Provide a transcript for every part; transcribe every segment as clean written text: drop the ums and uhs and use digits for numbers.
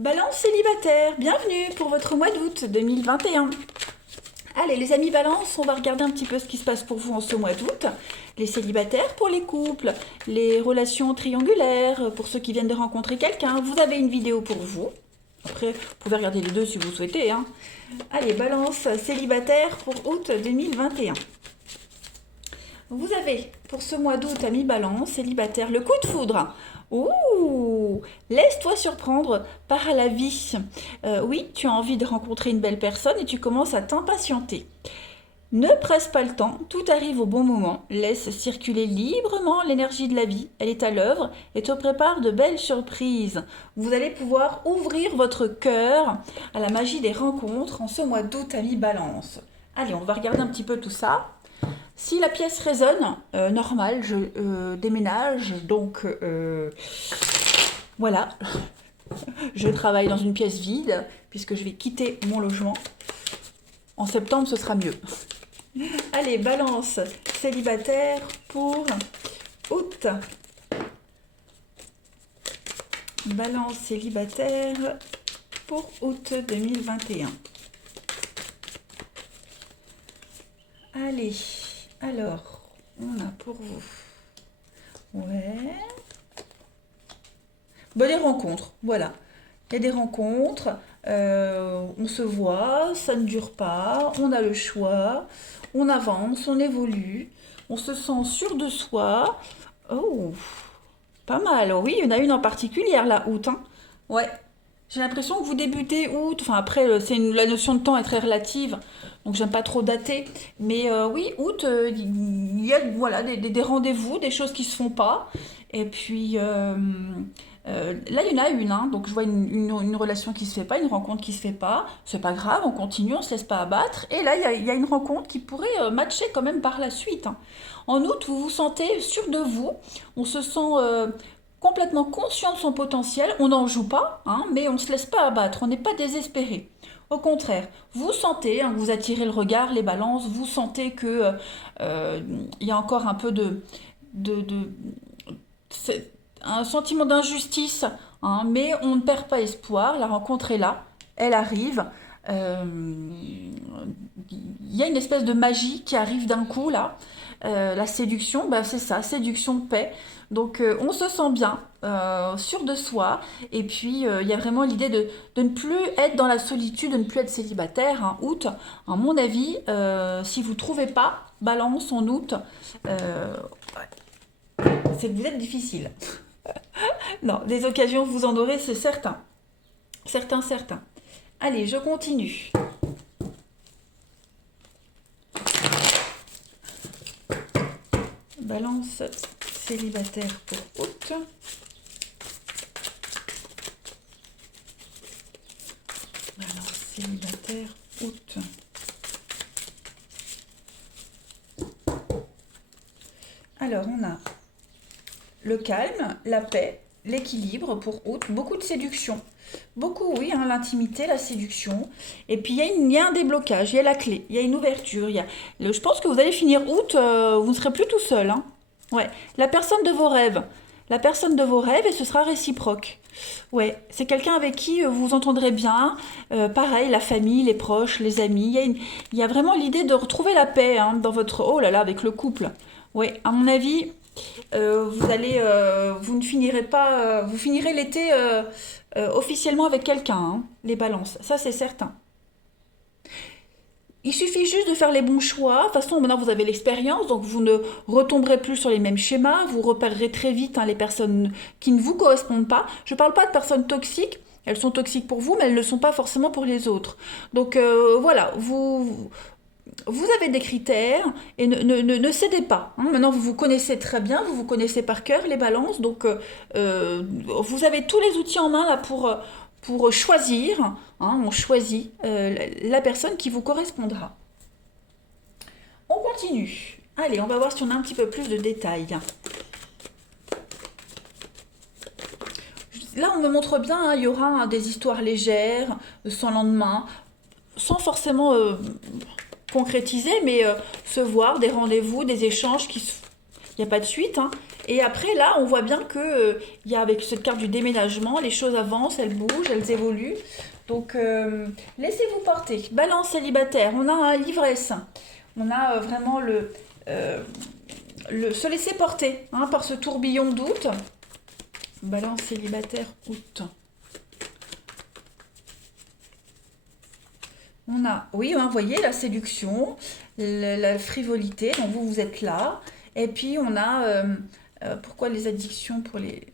Balance célibataire, bienvenue pour votre mois d'août 2021. Allez les amis Balance, on va regarder un petit peu ce qui se passe pour vous en ce mois d'août. Les célibataires pour les couples, les relations triangulaires, pour ceux qui viennent de rencontrer quelqu'un. Vous avez une vidéo pour vous. Après, vous pouvez regarder les deux si vous souhaitez. Allez, Balance célibataire pour août 2021. Vous avez pour ce mois d'août, ami Balance, célibataire, le coup de foudre. Ouh, laisse-toi surprendre par la vie. Oui, tu as envie de rencontrer une belle personne et tu commences à t'impatienter. Ne presse pas le temps, tout arrive au bon moment. Laisse circuler librement l'énergie de la vie. Elle est à l'œuvre et te prépare de belles surprises. Vous allez pouvoir ouvrir votre cœur à la magie des rencontres en ce mois d'août, ami Balance. Allez, on va regarder un petit peu tout ça. Si la pièce résonne, normal, je déménage, donc voilà, je travaille dans une pièce vide, puisque je vais quitter mon logement. En septembre, ce sera mieux. Allez, Balance célibataire pour août. Balance célibataire pour août 2021. Allez, alors, on a pour vous. Ouais. Bon, les rencontres, voilà. Il y a des rencontres, on se voit, ça ne dure pas, on a le choix, on avance, on évolue, on se sent sûr de soi. Oh, pas mal. Oui, il y en a une en particulier là, août. Ouais. J'ai l'impression que vous débutez août. Enfin, après, la notion de temps est très relative, donc j'aime pas trop dater. Mais oui, août, il y a voilà, des rendez-vous, des choses qui se font pas. Et puis là, il y en a une, donc je vois une relation qui se fait pas, une rencontre qui se fait pas. C'est pas grave, on continue, on se laisse pas abattre. Et là, il y a une rencontre qui pourrait matcher quand même par la suite. En août, vous vous sentez sûr de vous, on se sent complètement conscient de son potentiel, on n'en joue pas, mais on ne se laisse pas abattre, on n'est pas désespéré. Au contraire, vous sentez, que vous attirez le regard, les balances, vous sentez que il y a encore un peu de c'est un sentiment d'injustice, mais on ne perd pas espoir, la rencontre est là, elle arrive. Euh, Il y a une espèce de magie qui arrive d'un coup là. La séduction, c'est ça, séduction, paix. Donc on se sent bien, sûr de soi. Et puis il y a vraiment l'idée de ne plus être dans la solitude, de ne plus être célibataire. Août, à mon avis, si vous ne trouvez pas Balance en août, c'est que vous êtes difficile. Non, des occasions, vous en aurez, c'est certain. Certain, certain. Allez, je continue. Balance célibataire pour août. Balance célibataire août. Alors, on a le calme, la paix, l'équilibre pour août, beaucoup de séduction. Beaucoup, oui, l'intimité, la séduction. Et puis, il y a un déblocage, il y a la clé, il y a une ouverture. Je pense que vous allez finir août, vous ne serez plus tout seul. Ouais, la personne de vos rêves. La personne de vos rêves et ce sera réciproque. Ouais, c'est quelqu'un avec qui vous vous entendrez bien. Pareil, la famille, les proches, les amis. Il y a vraiment l'idée de retrouver la paix dans votre... Oh là là, avec le couple. Ouais, à mon avis, vous ne finirez pas... vous finirez l'été officiellement avec quelqu'un, les balances. Ça, c'est certain. Il suffit juste de faire les bons choix. De toute façon, maintenant, vous avez l'expérience, donc vous ne retomberez plus sur les mêmes schémas. Vous repérerez très vite les personnes qui ne vous correspondent pas. Je ne parle pas de personnes toxiques. Elles sont toxiques pour vous, mais elles ne le sont pas forcément pour les autres. Donc voilà, vous avez des critères et ne cédez pas. Maintenant, vous vous connaissez très bien, vous vous connaissez par cœur, les balances. Donc vous avez tous les outils en main là pour choisir, on choisit la personne qui vous correspondra. On continue. Allez, on va voir si on a un petit peu plus de détails. Là, on me montre bien, il y aura des histoires légères, sans lendemain, sans forcément concrétiser, mais se voir, des rendez-vous, des échanges il n'y a pas de suite, Et après, là, on voit bien que il y a avec cette carte du déménagement, les choses avancent, elles bougent, elles évoluent. Donc, laissez-vous porter. Balance célibataire, on a un l'ivresse. On a vraiment euh, se laisser porter hein, par ce tourbillon d'août. Balance célibataire, août. On a, oui, hein, vous voyez, la séduction, la frivolité, donc vous êtes là. Et puis on a, pourquoi les addictions pour les...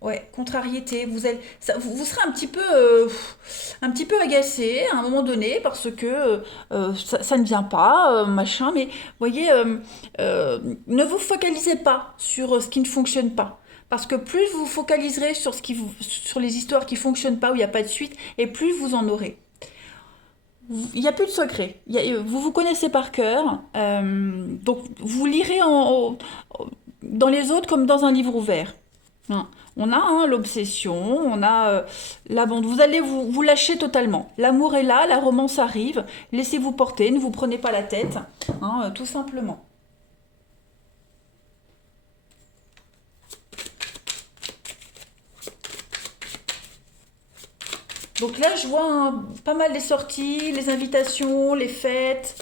Ouais, contrariété, vous serez un petit peu agacé à un moment donné parce que ça ne vient pas, machin, mais vous voyez, ne vous focalisez pas sur ce qui ne fonctionne pas. Parce que plus vous focaliserez sur, sur les histoires qui ne fonctionnent pas, où il n'y a pas de suite, et plus vous en aurez. Il n'y a plus de secret. Vous vous connaissez par cœur. Donc vous lirez dans les autres comme dans un livre ouvert. Hein. On a hein, l'obsession, on a l'abandon. Vous allez vous lâcher totalement. L'amour est là, la romance arrive. Laissez-vous porter, ne vous prenez pas la tête. Hein, tout simplement. Donc là, je vois hein, pas mal les sorties, les invitations, les fêtes,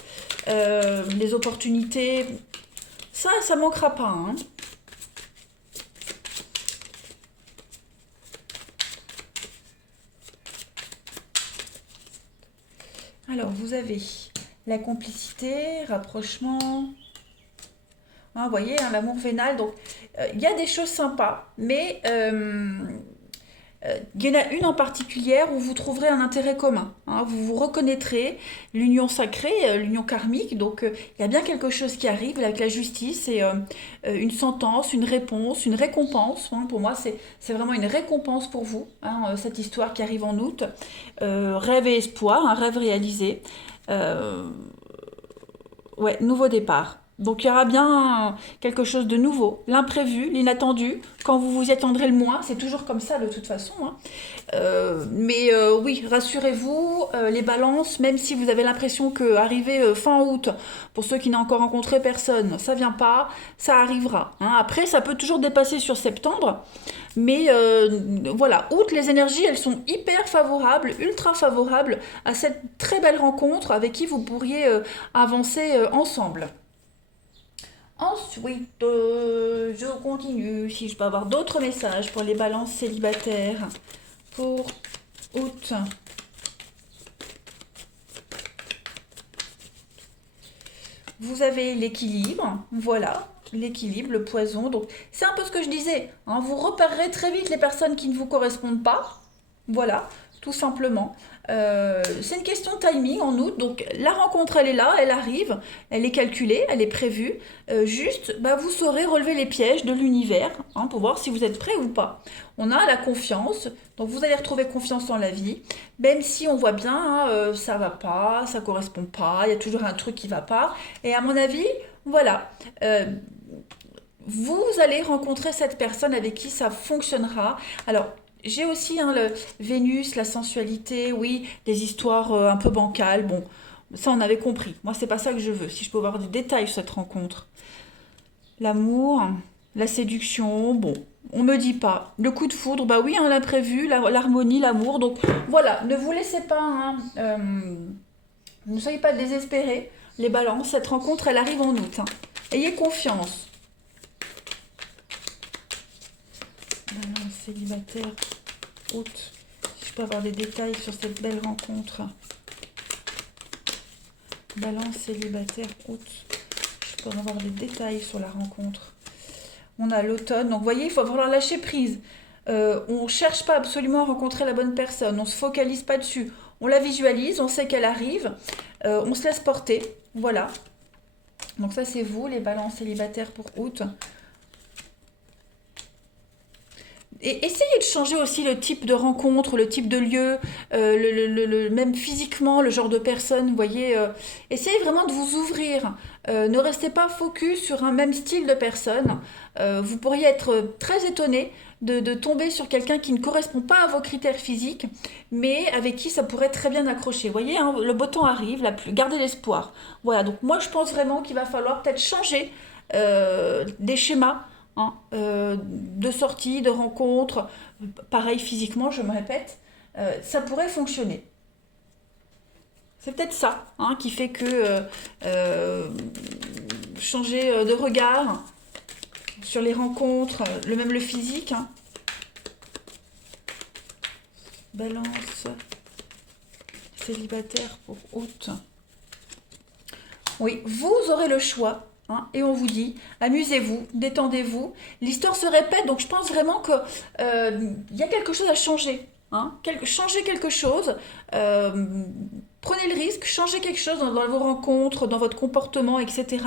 les opportunités. Ça manquera pas. Hein. Alors, vous avez la complicité, rapprochement. Hein, vous voyez, hein, l'amour vénal. Donc, il y a des choses sympas, mais il y en a une en particulier où vous trouverez un intérêt commun. Hein, vous vous reconnaîtrez, l'union sacrée, l'union karmique. Donc, il y a bien quelque chose qui arrive avec la justice et une sentence, une réponse, une récompense. Hein, pour moi, c'est vraiment une récompense pour vous, hein, cette histoire qui arrive en août. Rêve et espoir, un rêve réalisé. Euh, ouais, nouveau départ. Donc il y aura bien quelque chose de nouveau, l'imprévu, l'inattendu, quand vous vous y attendrez le moins, c'est toujours comme ça de toute façon. Hein. Mais oui, rassurez-vous, les balances, même si vous avez l'impression que arriver fin août, pour ceux qui n'ont encore rencontré personne, ça vient pas, ça arrivera. Hein. Après, ça peut toujours dépasser sur septembre, mais voilà, août, les énergies, elles sont hyper favorables, ultra favorables à cette très belle rencontre avec qui vous pourriez avancer ensemble. Ensuite, je continue. Si je peux avoir d'autres messages pour les balances célibataires pour août. Vous avez l'équilibre, voilà, l'équilibre, le poison. Donc, c'est un peu ce que je disais. Hein, vous repérerez très vite les personnes qui ne vous correspondent pas. Voilà, tout simplement. C'est une question de timing en août, donc la rencontre elle est là, elle arrive, elle est calculée, elle est prévue. Juste, bah, vous saurez relever les pièges de l'univers hein, pour voir si vous êtes prêt ou pas. On a la confiance, donc vous allez retrouver confiance en la vie, même si on voit bien, hein, ça va pas, ça correspond pas, il y a toujours un truc qui va pas. Et à mon avis, voilà. Vous allez rencontrer cette personne avec qui ça fonctionnera. Alors, j'ai aussi hein, le Vénus, la sensualité, oui, des histoires un peu bancales. Bon, ça on avait compris. Moi, c'est pas ça que je veux. Si je peux avoir des détails sur cette rencontre. L'amour, la séduction, bon, on me dit pas. Le coup de foudre, bah oui, on l'a prévu, l'harmonie, l'amour. Donc voilà, ne vous laissez pas, hein, ne soyez pas désespérés. Les balances, cette rencontre, elle arrive en août. Hein. Ayez confiance. Balance célibataire, août. Si je peux avoir des détails sur cette belle rencontre. Balance célibataire, août. Je peux avoir des détails sur la rencontre. On a l'automne. Donc, vous voyez, il faut falloir lâcher prise. On ne cherche pas absolument à rencontrer la bonne personne. On ne se focalise pas dessus. On la visualise, on sait qu'elle arrive. On se laisse porter. Voilà. Donc ça, c'est vous, les balances célibataires pour août. Et essayez de changer aussi le type de rencontre, le type de lieu, même physiquement, le genre de personne, vous voyez. Essayez vraiment de vous ouvrir. Ne restez pas focus sur un même style de personne. Vous pourriez être très étonné de tomber sur quelqu'un qui ne correspond pas à vos critères physiques, mais avec qui ça pourrait très bien accrocher. Vous voyez, hein, le beau temps arrive, gardez l'espoir. Voilà, donc moi je pense vraiment qu'il va falloir peut-être changer des schémas hein, de sorties, de rencontres, pareil physiquement, je me répète, ça pourrait fonctionner. C'est peut-être ça, hein, qui fait que changer de regard sur les rencontres, même le physique, hein. Balance, célibataire pour août. Oui, vous aurez le choix, hein, et on vous dit, amusez-vous, détendez-vous. L'histoire se répète, donc je pense vraiment que y a quelque chose à changer, hein, changer quelque chose. Prenez le risque, changez quelque chose dans vos rencontres, dans votre comportement, etc.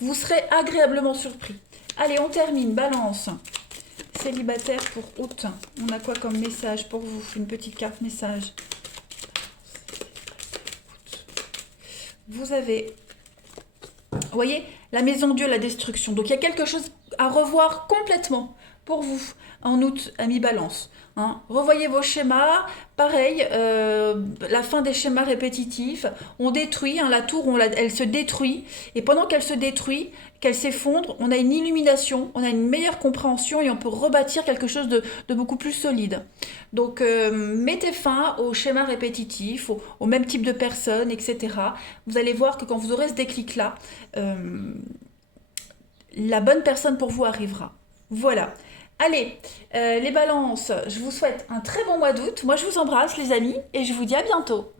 Vous serez agréablement surpris. Allez, on termine. Balance. Célibataire pour août. On a quoi comme message pour vous? Une petite carte message. Vous avez, vous voyez, la maison Dieu, la destruction. Donc il y a quelque chose à revoir complètement pour vous en août, ami Balance. Hein. Revoyez vos schémas, pareil, la fin des schémas répétitifs, on détruit, hein, la tour, elle se détruit, et pendant qu'elle se détruit, qu'elle s'effondre, on a une illumination, on a une meilleure compréhension et on peut rebâtir quelque chose de beaucoup plus solide. Donc mettez fin aux schémas répétitifs, au même type de personnes, etc. Vous allez voir que quand vous aurez ce déclic-là, la bonne personne pour vous arrivera. Voilà. Allez, les balances, je vous souhaite un très bon mois d'août. Moi, je vous embrasse, les amis, et je vous dis à bientôt.